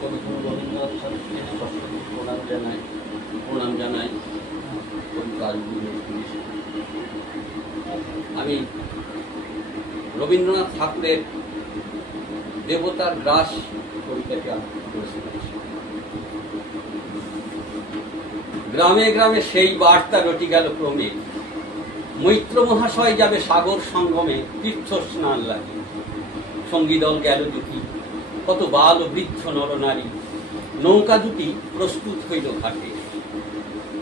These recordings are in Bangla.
কবিগুরু রবীন্দ্রনাথ ঠাকুরকে সশরীর প্রণাম জানাই। আমি রবীন্দ্রনাথ ঠাকুরের দেবতার গ্রাস কবিতাটি গ্রামে গ্রামে সেই বার্তা রটি গেল ক্রমে, মৈত্র মহাশয় যাবে সাগর সঙ্গমে তীর্থ স্নান লাগে। সঙ্গীদল গেল দুটি, কত বাল ও বৃদ্ধ নরনারী, নৌকা দুটি প্রস্তুত হইল ঘাটে।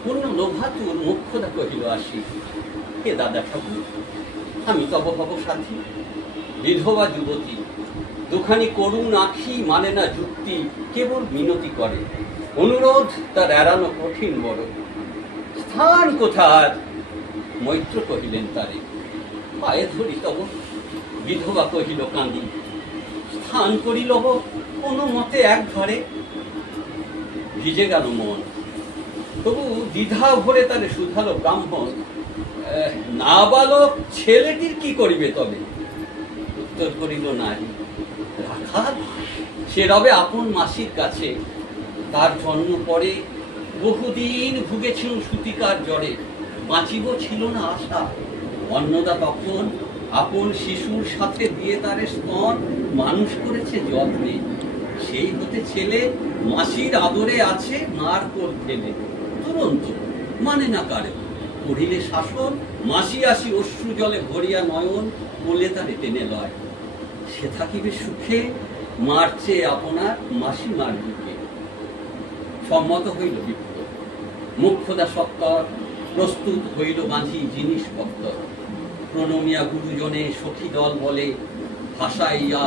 পূর্ণ লোভাতুর মুখ্যদা কহিল আসি, হে দাদা ঠাকুর আমি তব হব সাথী। বিধবা যুবতী দুখানি করুণ আখি, মানে না যুক্তি, কেবল মিনতি করে, অনুরোধ তার এড়ানো কঠিন বড়। স্থান কোথার? মৈত্র কহিলেন তারে, পায়ে ধরি তব। বিধবা কহিল কাঁদি, স্থান করিল কোনো মতে এক ঘরে। ভিজে গেল মন, তবু দ্বিধা ভরে তারে শুধালো ব্রাহ্মণ, নাবালক ছেলেটির কি করিবে তবে? উত্তর করিল নারী, রাখাল সে রবে আপন মাসির কাছে। তার জন্ম পরে বহুদিন ভুগেছিল সুতিকার জ্বরে, বাঁচিব ছিল না আশা। অন্নদা তখন আপন শিশুর সাথে দিয়ে তারে স্তন মানুষ করেছে যত্নে। সেই হতে ছেলে মাসির আদরে আছে মার কোল ফেলে। তুরন্ত মানে না কারে, পড়িলে শাসন মাসি আসি অশ্রু জলে ভরিয়া নয়ন, কোলে তারে টেনে লয়। সে থাকিবে সুখে মার চেয়ে আপনার মাসি মার বুকে। সম্মত হইল বিপ্র, মুখ্যদা সত্তর, প্রস্তুত হইল মাঝি জিনিসপত্র। প্রণমিয়া গুরুজনে সখী দল বলে, ভাসাইয়া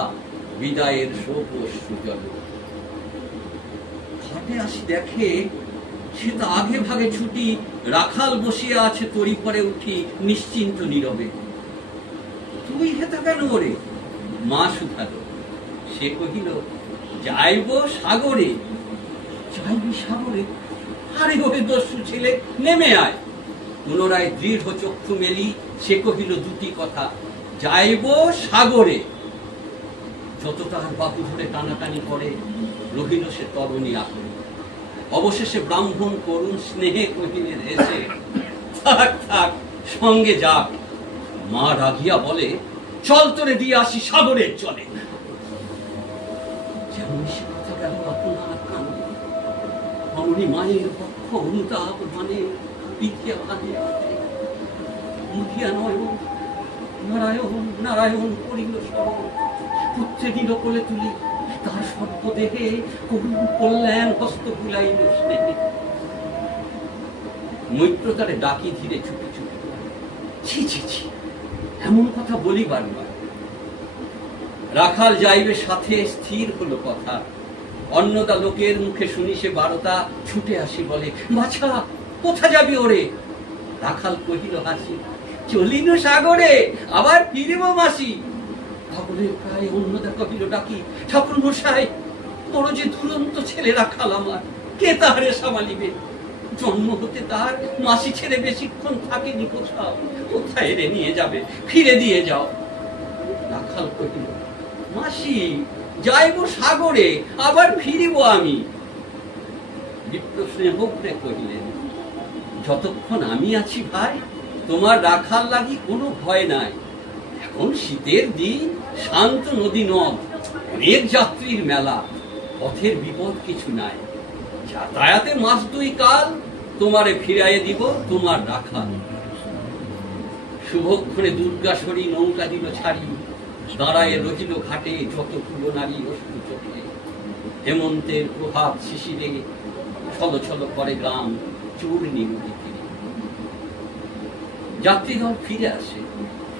বিদায়ের শোক অশ্রুজল। ঘাটে আসি দেখে সে তো আগে ভাগে ছুটি, রাখাল বসিয়া আছে তরি পরে উঠি নিশ্চিন্ত নীরবে। তুই হেতা কেন ওরে? মা শুধালো। সে কহিল, যাইব সাগরে। যাইবি সাগরে? আরে ওরে দস্যু ছেলে, নেমে আয়। পুনরায় দৃঢ় চক্ষু মেলি সে কহিল দুটি কথা, যাইব সাগরে। যত তার বাহু ধরে টানাটানি করে রহিল সে তরণী আকুল। অবশেষে ব্রাহ্মণ করুণ স্নেহে কহিলেন এসে, থাক থাক সঙ্গে যাক। মা রাগিয়া বলে, চল তোরে দিয়ে আসি সাগরের চলে। যেমন সে কথা গেল আপনার কানে, অমনি মায়ের পক্ষ অনুতাপ মানে পিঠিয়া কাঁদে মুখিয়া নয়ন নারায়ণ নারায়ণ করিল স্মরণ। পুত্রে দিল কোলে তুলি, তার সর্বদেহে করুণ কল্যাণ হস্ত বুলাইল স্নেহে। মৈত্র তারে ডাকি ধীরে ছুটে ছুটে, ছি ছি ছি এমন কথা বলিবার নয়। রাখাল যাইবে সাথে স্থির হলো কথা। অন্নদা লোকের মুখে শুনি সে বারতা, ছুটে আসি বলে, বাছা কোথা যাবি ওরে? রাখাল কহিল হাসি, চলিল সাগরে, আবার ফিরিব মাসি। খবরের প্রায় অন্নদা কহিল ডাকি, ঠাকুর মশাই বড় যে দুরন্ত ছেলে রাখাল আমার, কে তাহারে সামালিবে? জন্ম হতে তার মাসি ছেড়ে বেশিক্ষণ থাকেনি কোথাও, কোথায় রে নিয়ে যাবে? ফিরে দিয়ে যাও। রাখাল কহিল, মাসি যাইব সাগরে, আবার ফিরিব আমি। বিপ্র স্নেহভরে কহিলেন, যতক্ষণ আমি আছি ভাই তোমার রাখাল লাগি কোনো ভয় নাই। এখন শীতের দিন, শান্ত নদী নদ, অনেক যাত্রীর মেলা, পথের বিপদ কিছু নাই। যাতায়াতে মাস দুই কাল তোমারে ফিরাইয়ে দিব তোমার রাখাল। শুভক্ষণে দুর্গাশ্বরী নৌকা দিল ছাড়ি, দাঁড়ায় রহিল ঘাটে যত কুলনারী অশ্রু চোখে। হেমন্তের প্রভাত শিশিরে ছল ছল করে গ্রাম চূর্ণী নদী তীরে। যাত্রীদল ফিরে আসে,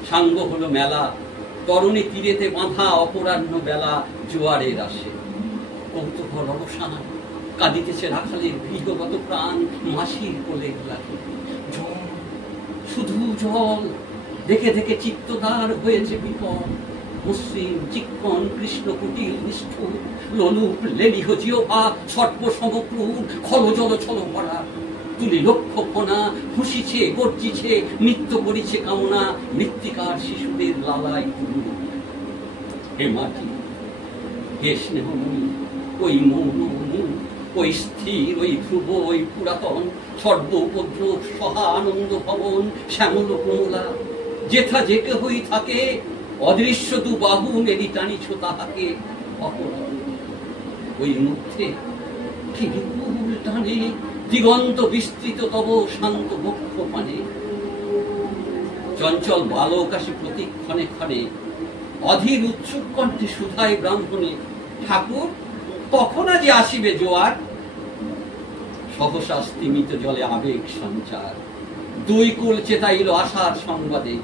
সাঙ্গ হলো মেলা, তরণী তীরেতে বাঁধা অপরাহ্ন বেলা জোয়ারের আসে। কৌতূহল অবসান কাঁদিতেছে রাখালের গৃহগত প্রাণ, মাসির কোলে লাগে জল, শুধু জল। দেখে দেখে চিত্তদার হয়েছে বিপদ। মসৃণ চিক্কন কৃষ্ণ কুটিল নিষ্ঠুর, লোলুপ লেলিহ জিহ্বা সর্প সমক্রূর, খল জল ছল ভরা। তুলি লক্ষ্য ফোনা খুশিছে গর্জিছে, নৃত্য করিছে কামনা, মৃত্তিকার শিশুদের লালাই। হে মাটি, হে স্নেহময়ী, ওই মৌন ওই স্থির ওই ধ্রুব ওই পুরাতন সর্ব উপদ্রব সহা আনন্দ ভবন শ্যামল কমলা যেথা যে কেহই থাকে অদৃশ্য দু বাহু মেরি টানিছ তাহাকে অপরাধ ওই মুখে কি বিপুল টানে দিগন্ত বিস্তৃত তব শান্ত বক্ষ পানে চঞ্চল বালক আসি প্রতি ক্ষণে ক্ষণে অধীর উৎসুক কণ্ঠে সুধায় ব্রাহ্মণে ঠাকুর কখন আজ আসিবে জোয়ার সহসা স্তিমিত জলে আবেগ সঞ্চার দুই কুল চেতাইল আশার সংবাদে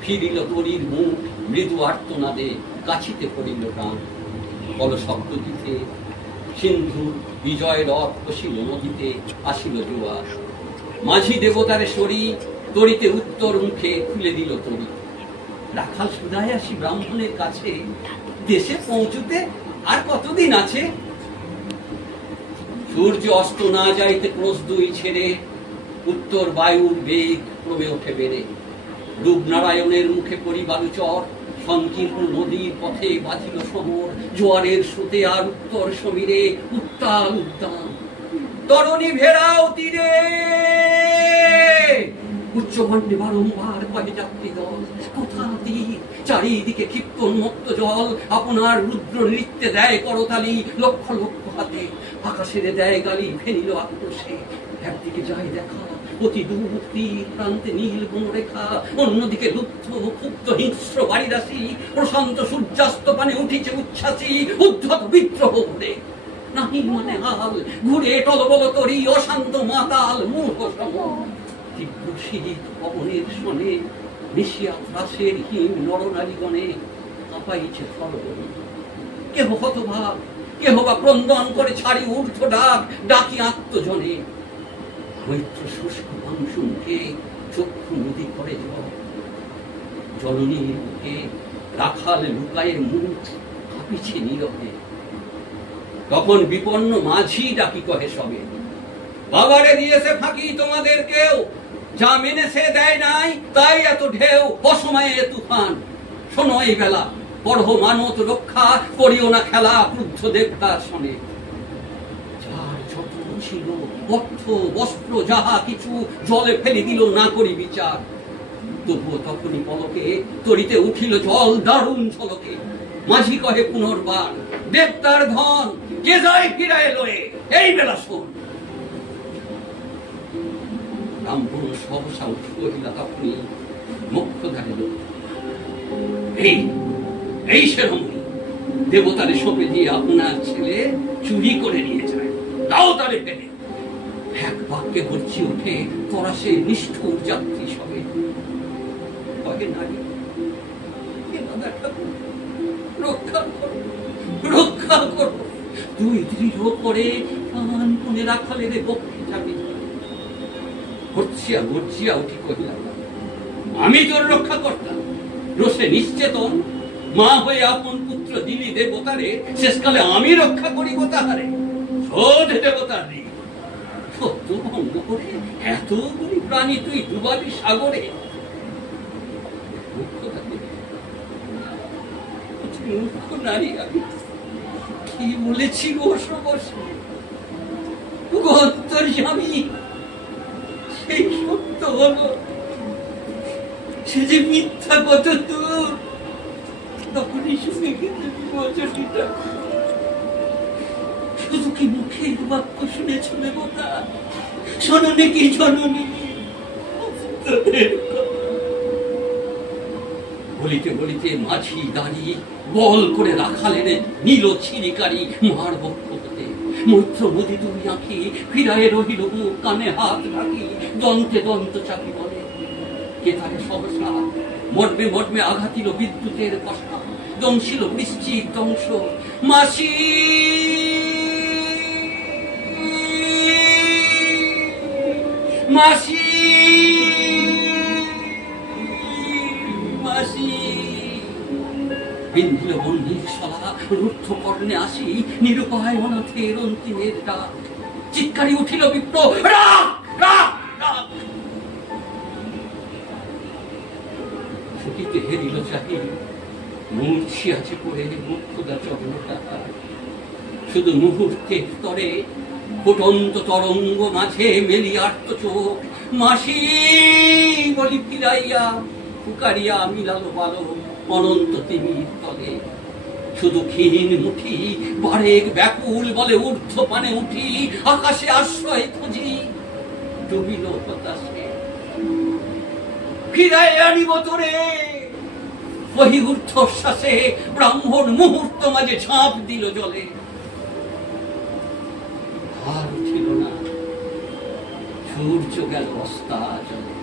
ফিরিল তরীর মুখ মৃদু আর্তনাদে কাছিতে পড়িল প্রাণ বল শব্দ দিতে সিন্ধু বিজয় রথ বসিল নদীতে আসিল জোয়ার মাঝি দেবতারে সরি তরিতে উত্তর মুখে খুলে দিল তরি রাখাল সুধায় আসি ব্রাহ্মণের কাছে দেশে পৌঁছতে আর কতদিন আছে সূর্য অস্ত না যাইতে ক্রোশ দুই ছেড়ে উত্তর বায়ুর বেগ ক্রমে ওঠে বেড়ে রূপনারায়ণের মুখে পড়ি বালুচর সংকীর্ণ নদীর পথে বাঁধিল শহর জোয়ারের স্রোতে আর উত্তর সমীরে উত্তাল উদ্যান তরণী ভেড়াও তীরে উচ্চকণ্ঠে বারংবার কয়ে যাত্রী দল কোথা তীর চারিদিকে ক্ষিপ্ত উন্মত্ত জল আপনার রুদ্র নৃত্যে দেয় করতালি লক্ষ লক্ষ হাতে আকাশের দেয় গালি ফেনিল আক্রোশে একদিকে যায় দেখা অতি দূর তীর প্রান্তে নীল বনরেখা অন্যদিকে লুব্ধ ক্ষুব্ধ হিংস্র বাড়ি রাশি প্রশান্ত সূর্যাস্ত পানে উঠিছে উচ্ছ্বাসী উদ্ধত বিদ্রোহ করে নাহি মানে হাল ঘুরে টলবল তরি অশান্ত মাতাল মূর্খ সম তীব্র শীত পবনের শোনে মিশিয়া ত্রাসের হিম নরনারীগণে কাঁপাইছে থরবন কেহ হতভাব কেহ বা ক্রন্দন করে ছাড়ি ঊর্ধ্ব ডাক ডাকি আত্মজনে মৈত্র শুষ্ক মাংস মুখে চক্ষু নদী করে জননীর মুখে রাখাল লুকায়ে মুখ কাঁপিছে নীরবে তখন বিপন্ন মাঝি ডাকি কহে সবে বাবারে দিয়েছে ফাঁকি তোমাদের কেউ যা মেনে সে দেয় নাই তাই এত ঢেউ অসময়ে তুফান শোনো এই বেলা পড়হ মানত রক্ষা করিও না খেলা ক্রুদ্ধ দেবতার শোনে যার যত ছিল অর্থ বস্ত্র যাহা কিছু জলে ফেলে দিল না করি বিচার তবুও তখনই পলকে তরিতে উঠিল জল দারুণ ঝলকে মাঝি কহে পুনর্বার দেবতার ধন কে যায় ফিরায় লয়ে এই বেলা শোন ব্রাহ্মণ সহসা উঠি কহিলা তখনই মুখ্য ধারিল এই সেরমণি দেবতারে সঁপে দিয়ে আপনার ছেলে চুরি করে নিয়ে যায় তাও তারে ফেলে এক বাক্যে গর্জি ওঠে পরাশে নিষ্ঠুর যাত্রী সবে কহে নারী রক্ষা করো রক্ষা করো তুই দৃঢ় করে প্রাণ কোণে রাখালে রে বক্ষে যাবে গর্জিয়া গর্জিয়া উঠি কহিলাম আমি তোর রক্ষা করতাম রোষে নিশ্চেতন মা হয়ে আপন পুত্র দিলি দেবতারে শেষকালে আমি রক্ষা করিব তাহারে শোধ দেবতার রে সত্য ভঙ্গ করে এতগুলি প্রাণী তুই ডুবাবি সাগরে মূর্খ নারী আমি কি বলেছি অন্তর্যামী সেই সত্য হলো সে যে মিথ্যা কত দূর তখনই শুনে গেছে বিমোচনীটা শুধু কি মুখের বাক্য শুনেছ দেবতা শোনো নাকি জননী বলিতে বলিতে মাঝি দাঁড়িয়ে বল করে রাখালেন নীল ছিরিকারি মার বক্ষ হতে মৈত্র মোদি তুমি আঁকি ফিরায় রহিল মুখ কানে হাত রাখি দন্তে দন্ত চাপি বলে কে তারে সহসা মর্মে মর্মে আঘাতিল বিদ্যুতের কষা দংশিল বৃষ্টির দংশ মাসি মাসি মাসি বিন্ধিল বন্দির সলা রুদ্ধ কর্ণে আসি নিরুপায় অনাথের অন্তিমের ডাক চিৎকারি উঠিল বিপ্র রাখ রাখ রাখ ছুটিতে হেরিল চাহি মূর্ছি আছে পড়ে মুখ্যদা চরণটা শুধু মুহূর্তের তরে ফুটন্ত তরঙ্গ মাঝে মেলিয়ার্ত চোখ, মাসি বলি ফিরাইয়া পুকারিয়া মিলালো বালো অনন্ত তিমির তলে। শুধু ক্ষীণ মুঠি বারেক ব্যাকুল বলে ঊর্ধ্ব পানে উঠি, আকাশে আশ্রয় খুঁজি, ডুবিল হতাশে ফিরাই আনিব তোরে। ওই ঊর্ধ্বশ্বাসে ব্রাহ্মণ মুহূর্ত মাঝে ঝাঁপ দিল জলে। আর ছিল না, সূর্য গেল অস্তা জলে।